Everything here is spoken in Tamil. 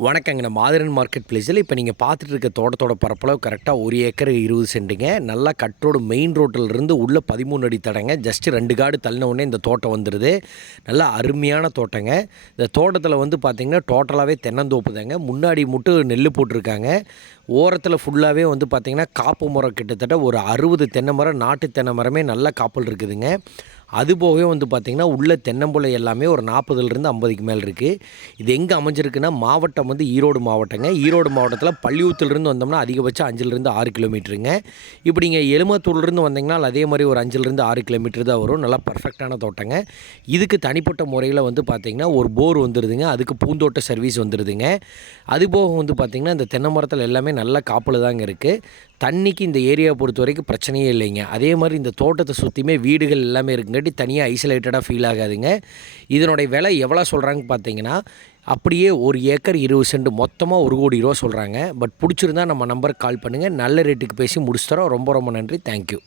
வணக்கங்க. நம்ம ஆதரன் மார்க்கெட் பிளேஸில் இப்போ நீங்கள் பார்த்துட்டு இருக்க தோட்டத்தோட பரப்பளவு கரெக்டாக 1 ஏக்கர் 20 சென்ட்டுங்க. நல்லா கட்டோடு மெயின் ரோட்டிலிருந்து உள்ள 13 அடி தடங்க. ஜஸ்ட்டு 2 காடு தள்ளின உடனே இந்த தோட்டம் வந்துடுது. நல்லா அருமையான தோட்டங்க. இந்த தோட்டத்தில் வந்து பார்த்திங்கன்னா டோட்டலாகவே தென்னந்தோப்பு தாங்க. முன்னாடி மட்டும் நெல் போட்டிருக்காங்க. ஓரத்தில் ஃபுல்லாகவே வந்து பார்த்திங்கன்னா காப்பு மரம் கிட்டத்தட்ட ஒரு 60 தென்னை மரம், நாட்டு தென்னை மரமே நல்ல காப்பல் இருக்குதுங்க. அதுபோகவே வந்து பார்த்திங்கன்னா உள்ள தென்னம்புளை எல்லாமே ஒரு 40லேருந்து 50க்கு மேலே இருக்குது. இது எங்கே அமைஞ்சிருக்குன்னா மாவட்டம் வந்து ஈரோடு மாவட்டங்க. ஈரோடு மாவட்டத்தில் பள்ளியூத்துலேருந்து வந்தோம்னா அதிகபட்சம் 5லேருந்து 6 கிலோமீட்டருங்க. இப்படி நீங்கள் எலுமத்தூர்லேருந்து வந்தீங்கன்னா அதே மாதிரி ஒரு 5லேருந்து 6 கிலோமீட்டர் தான் வரும். நல்லா பர்ஃபெக்டான தோட்டங்க. இதுக்கு தனிப்பட்ட முறையில் வந்து பார்த்திங்கன்னா ஒரு போர் வந்துடுதுங்க. அதுக்கு பூந்தோட்ட சர்வீஸ் வந்துடுதுங்க. அதுபோக வந்து பார்த்திங்கன்னா இந்த தென்னை மரத்தில் எல்லாமே நல்ல காப்பில் தாங்க இருக்குது. தண்ணிக்கு இந்த ஏரியாவை பொறுத்த வரைக்கும் பிரச்சனையே இல்லைங்க. அதே மாதிரி இந்த தோட்டத்தை சுற்றியுமே வீடுகள் எல்லாமே இருக்குங்காட்டி தனியாக ஐசோலேட்டடாக ஃபீல் ஆகாதுங்க. இதனுடைய விலை எவ்வளோ சொல்கிறாங்க பார்த்தீங்கன்னா, அப்படியே 1 ஏக்கர் 20 சென்ட் மொத்தமாக 1 கோடி ரூபா சொல்கிறாங்க. பட் பிடிச்சிருந்தா நம்ம நம்பருக்கு கால் பண்ணுங்கள். நல்ல ரேட்டுக்கு பேசி முடிச்சு தரோம். ரொம்ப ரொம்ப நன்றி. தேங்க்யூ.